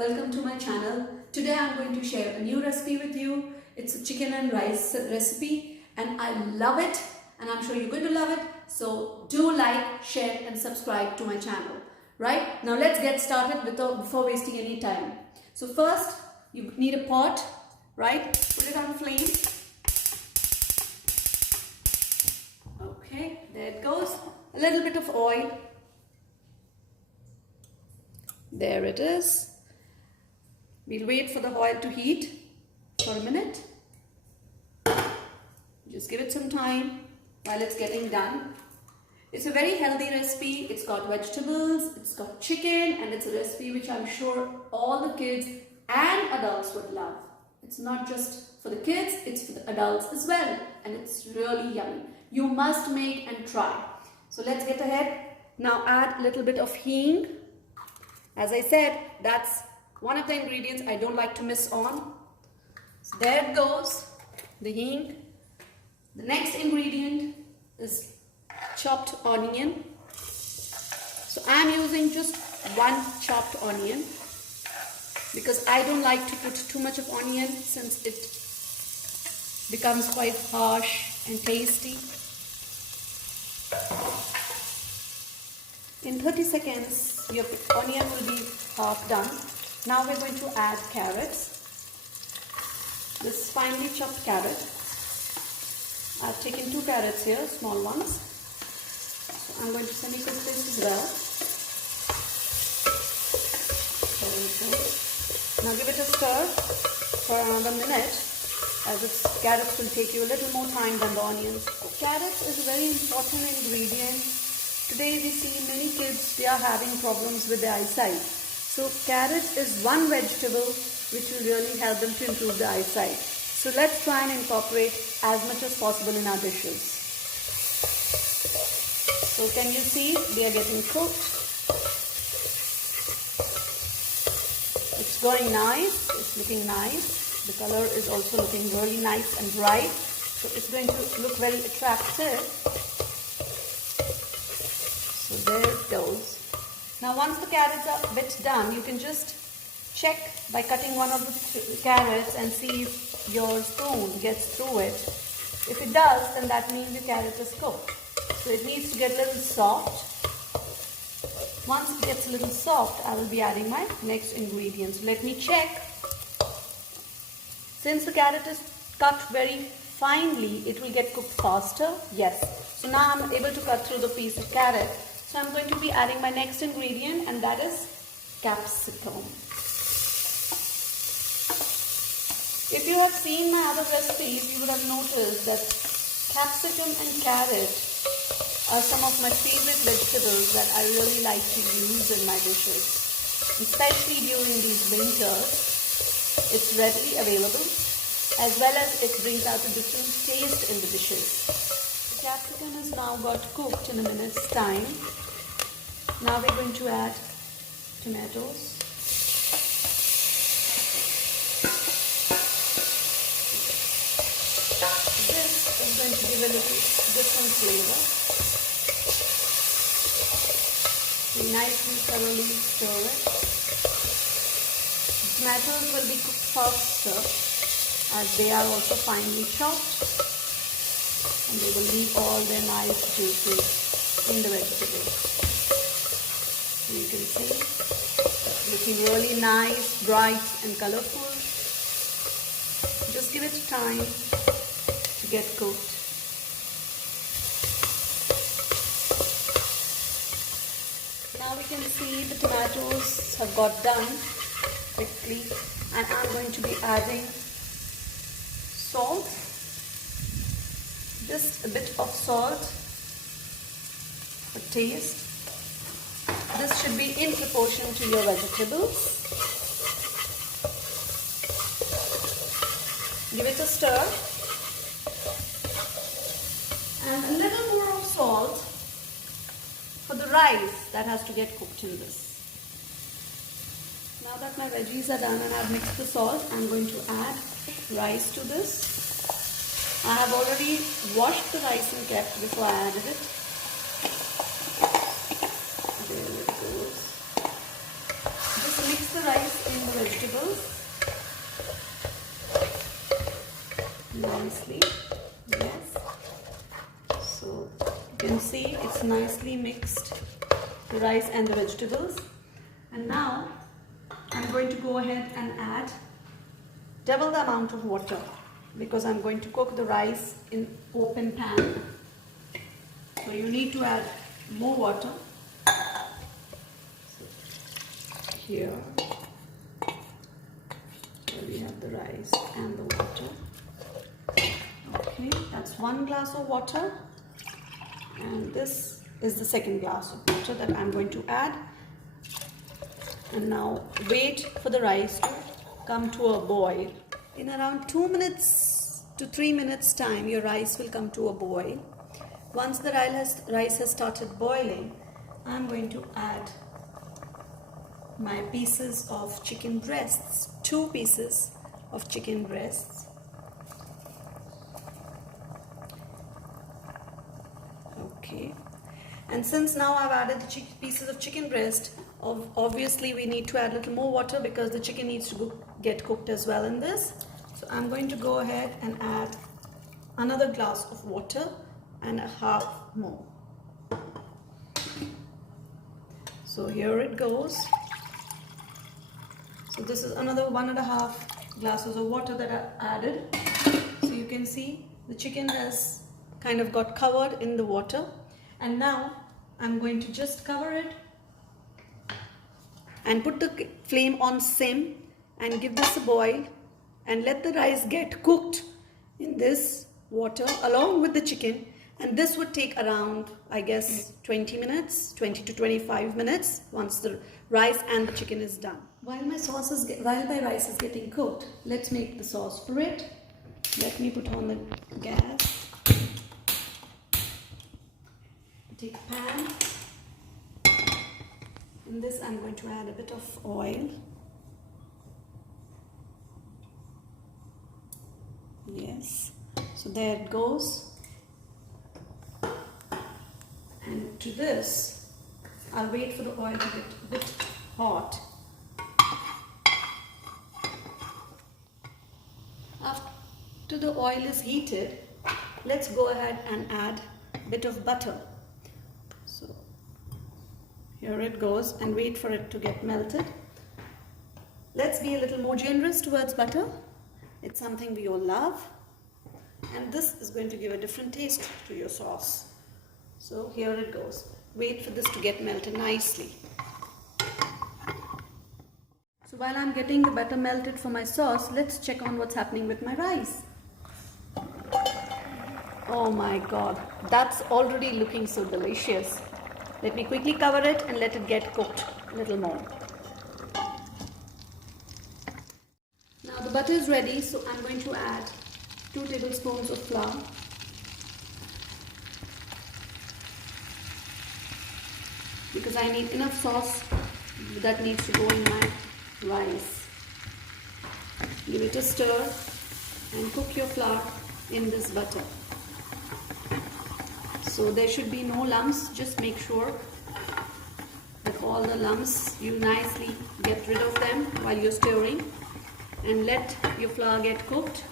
welcome to my channel. Today I'm going to share a new recipe with you. It's a chicken and rice recipe and I love it and I'm sure you're going to love it. So do like, share and subscribe to my channel. Right? Now let's get started before wasting any time. So first you need a pot, right? Put it on the flame. Okay, there it goes. A little bit of oil. There it is. We'll wait for the oil to heat for a minute. Just give it some time while it's getting done. It's a very healthy recipe. It's got vegetables, it's got chicken, and it's a recipe which I'm sure all the kids and adults would love. It's not just for the kids, it's for the adults as well. And it's really yummy. You must make and try. So let's get ahead. Now add a little bit of hing. As I said, that's one of the ingredients I don't like to miss on. So there it goes, the hing. The next ingredient is chopped onion. So I'm using just one chopped onion because I don't like to put too much of onion since it becomes quite harsh and tasty. In 30 seconds, your onion will be half done. Now we're going to add carrots. This finely chopped carrot. I've taken 2 carrots here, small ones. So I'm going to semi-cook this as well. Now give it a stir for another minute, as its carrots will take you a little more time than the onions. Carrots is a very important ingredient. Today we see many kids, they are having problems with their eyesight. So carrot is one vegetable which will really help them to improve their eyesight. So let's try and incorporate as much as possible in our dishes. So can you see they are getting cooked? It's going nice, it's looking nice. The color is also looking really nice and bright. So it's going to look very attractive. So there it goes. Now once the carrots are a bit done, you can just check by cutting one of the carrots and see if your spoon gets through it. If it does, then that means the carrot is cooked. So it needs to get a little soft. Once it gets a little soft, I will be adding my next ingredients. Let me check. Since the carrot is cut very finely, it will get cooked faster. Yes. So now I'm able to cut through the piece of carrot. So I'm going to be adding my next ingredient, and that is capsicum. If you have seen my other recipes, you would have noticed that capsicum and carrot are some of my favorite vegetables that I really like to use in my dishes. Especially during these winters, it's readily available, as well as it brings out a different taste in the dishes. The capsicum has now got cooked in a minute's time. Now we're going to add tomatoes. This is going to give a little different flavor. We nicely thoroughly stir it. The tomatoes will be cooked faster as they are also finely chopped. And they will leave all their nice juices in the vegetables. So you can see, looking really nice, bright and colorful. Just give it time to get cooked. Now we can see the tomatoes have got done quickly, and I'm going to be adding salt. Just a bit of salt for taste. This should be in proportion to your vegetables. Give it a stir. And a little more of salt for the rice that has to get cooked in this. Now that my veggies are done and I've mixed the salt, I'm going to add rice to this. I have already washed the rice and kept before I added it. There it goes. Just mix the rice in the So you can see it's nicely mixed, the rice and the vegetables. And now I'm going to go ahead and add double the amount of water because I'm going to cook the rice in open pan. So you need to add more water. So here we have the rice and the water. Okay, that's 1 glass of water, and this is the second glass of water that I'm going to add. And now wait for the rice to come to a boil. In around 2 minutes to 3 minutes time, your rice will come to a boil. Once the rice has started boiling, I'm going to add my pieces of chicken breasts, 2 pieces of chicken breasts. Okay, and since now I've added the pieces of chicken breast, obviously we need to add a little more water because the chicken needs to get cooked as well in this. So I'm going to go ahead and add another glass of water and a half more. So here it goes. So this is another 1.5 glasses of water that I added. So you can see the chicken has kind of got covered in the water, and now I'm going to just cover it and put the flame on sim and give this a boil and let the rice get cooked in this water along with the chicken. And this would take around, I guess, 20 minutes, 20 to 25 minutes once the rice and the chicken is done. While my rice is getting cooked, let's make the sauce for it. Let me put on the gas. Take a pan. In this I'm going to add a bit of oil. Yes, so there it goes. And to this, I'll wait for the oil to get a bit hot. After the oil is heated, let's go ahead and add a bit of butter. So here it goes, and wait for it to get melted. Let's be a little more generous towards butter. It's something we all love, and this is going to give a different taste to your sauce. So here it goes. Wait for this to get melted nicely. So while I'm getting the butter melted for my sauce, let's check on what's happening with my rice. Oh my God, that's already looking so delicious. Let me quickly cover it and let it get cooked a little more. Now the butter is ready, so I'm going to add 2 tablespoons of flour. Because I need enough sauce that needs to go in my rice. Give it a stir and cook your flour in this butter. So there should be no lumps. Just make sure that all the lumps, you nicely get rid of them while you're stirring, and let your flour get cooked.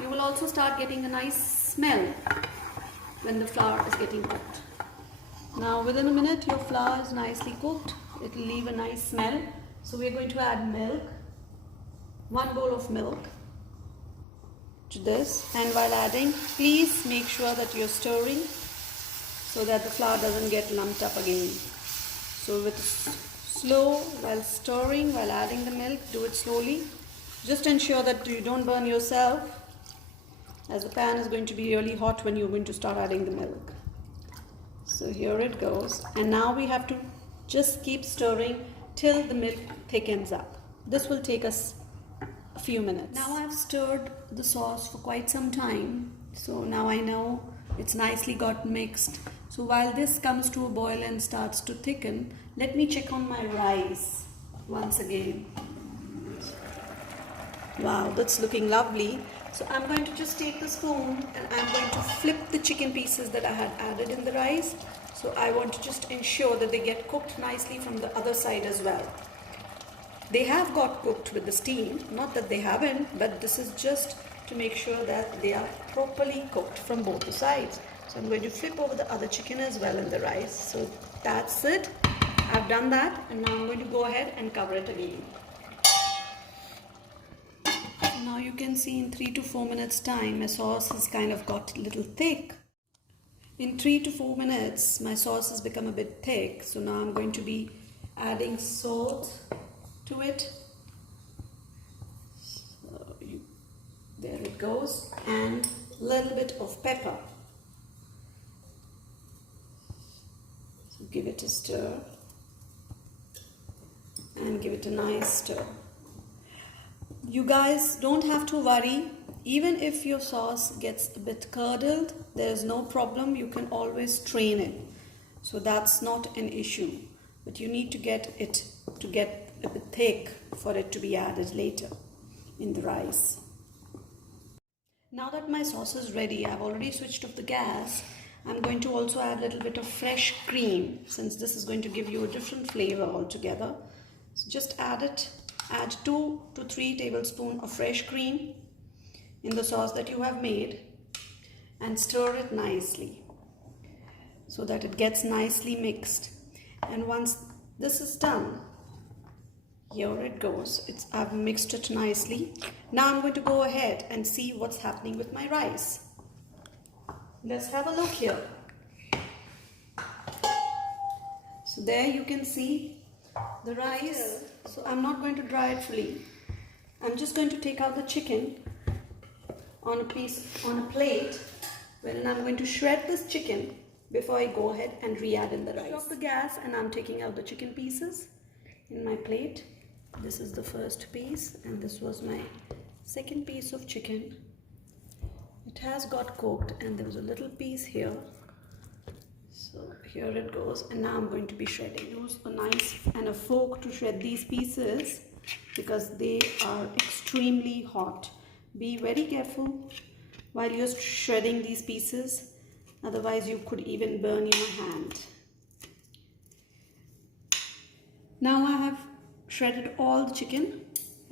You will also start getting a nice smell when the flour is getting cooked. Now within a minute your flour is nicely cooked. It will leave a nice smell. So we're going to add milk, 1 bowl of milk to this, and while adding, please make sure that you're stirring so that the flour doesn't get lumped up again. So with slow, while stirring, while adding the milk, do it slowly. Just ensure that you don't burn yourself, as the pan is going to be really hot when you're going to start adding the milk. So here it goes, and now we have to just keep stirring till the milk thickens up. This will take us a few minutes. Now I've stirred the sauce for quite some time, so now I know it's nicely got mixed. So while this comes to a boil and starts to thicken, let me check on my rice once again. Wow, that's looking lovely. So I'm going to just take the spoon and I'm going to flip the chicken pieces that I had added in the rice. So I want to just ensure that they get cooked nicely from the other side as well. They have got cooked with the steam, not that they haven't, but this is just to make sure that they are properly cooked from both the sides. So I'm going to flip over the other chicken as well in the rice. So that's it. I've done that, and now I'm going to go ahead and cover it again. So now you can see in 3 to 4 minutes time, my sauce has kind of got a little thick. In 3 to 4 minutes, my sauce has become a bit thick. So now I'm going to be adding salt to it. So there it goes. And a little bit of pepper. So give it a stir. And give it a nice stir. You guys don't have to worry. Even if your sauce gets a bit curdled, there's no problem. You can always strain it. So that's not an issue. But you need to get it to get a bit thick for it to be added later in the rice. Now that my sauce is ready, I've already switched off the gas. I'm going to also add a little bit of fresh cream, since this is going to give you a different flavor altogether. So just add it. Add 2 to 3 tablespoons of fresh cream in the sauce that you have made and stir it nicely so that it gets nicely mixed. And once this is done, here it goes. I've mixed it nicely. Now I'm going to go ahead and see what's happening with my rice. Let's have a look here. So there you can see the rice. So I'm not going to dry it fully. I'm just going to take out the chicken on a plate, wherein I'm going to shred this chicken before I go ahead and re-add in the rice. Off the gas, and I'm taking out the chicken pieces in my plate. This is the first piece, and this was my second piece of chicken. It has got cooked, and there was a little piece here. So here it goes, and now I'm going to be shredding. Use a knife and a fork to shred these pieces because they are extremely hot. Be very careful while you're shredding these pieces, otherwise you could even burn your hand. Now I have shredded all the chicken,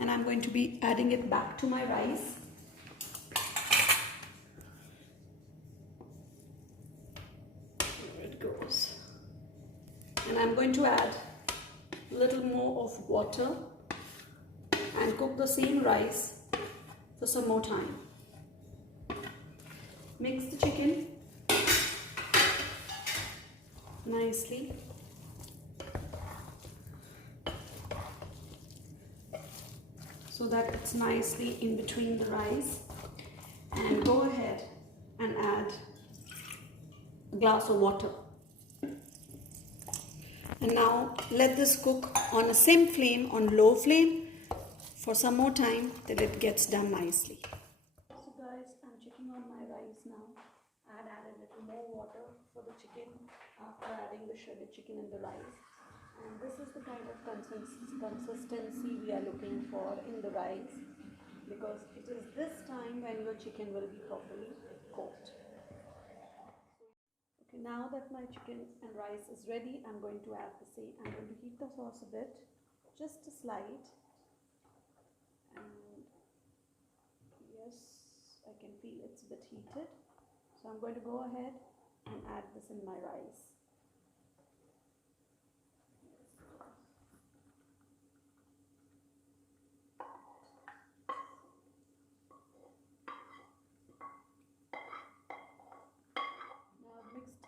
and I'm going to be adding it back to my rice. And I'm going to add a little more of water and cook the same rice for some more time. Mix the chicken nicely. So that it's nicely in between the rice, and go ahead and add a glass of water. And now let this cook on a same flame, on low flame, for some more time till it gets done nicely. So guys, I'm checking on my rice now. I had added a little more water for the chicken after adding the shredded chicken in the rice. And this is the kind of consistency we are looking for in the rice, because it is this time when your chicken will be properly cooked. Okay, now that my chicken and rice is ready, I'm going to add the same. I'm going to heat the sauce a bit, just a slight. And yes, I can feel it's a bit heated. So I'm going to go ahead and add this in my rice.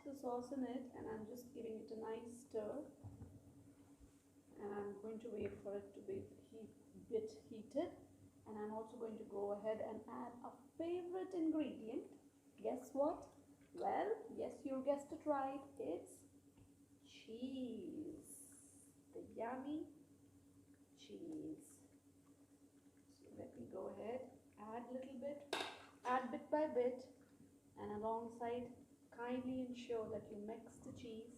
The sauce in it, and I'm just giving it a nice stir, and I'm going to wait for it to be bit heated. And I'm also going to go ahead and add a favorite ingredient. Guess what? Well, yes, you guessed it right, it's cheese. The yummy cheese. So let me go ahead, add a little bit, add bit by bit, and alongside kindly ensure that you mix the cheese.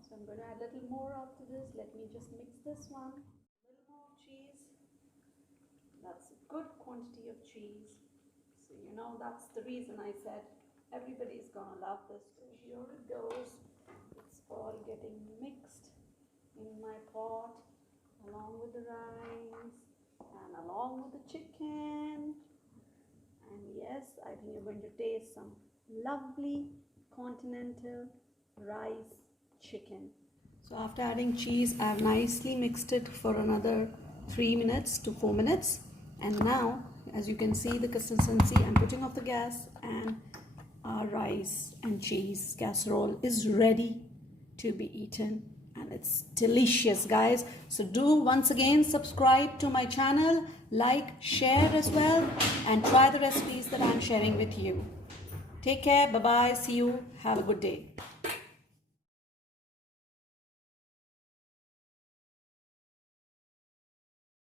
So I'm going to add a little more after this. Let me just mix this one. A little more cheese. That's a good quantity of cheese. So you know that's the reason I said everybody's gonna love this. So here it goes. It's all getting mixed in my pot along with the rice and along with the chicken. And yes, I think you're going to taste some lovely continental rice chicken. So after adding cheese, I've nicely mixed it for another 3 minutes to 4 minutes. And now, as you can see the consistency, I'm putting off the gas and our rice and cheese casserole is ready to be eaten. And it's delicious, guys. So do once again subscribe to my channel, like, share as well, and try the recipes that I'm sharing with you. Take care. Bye-bye. See you. Have a good day.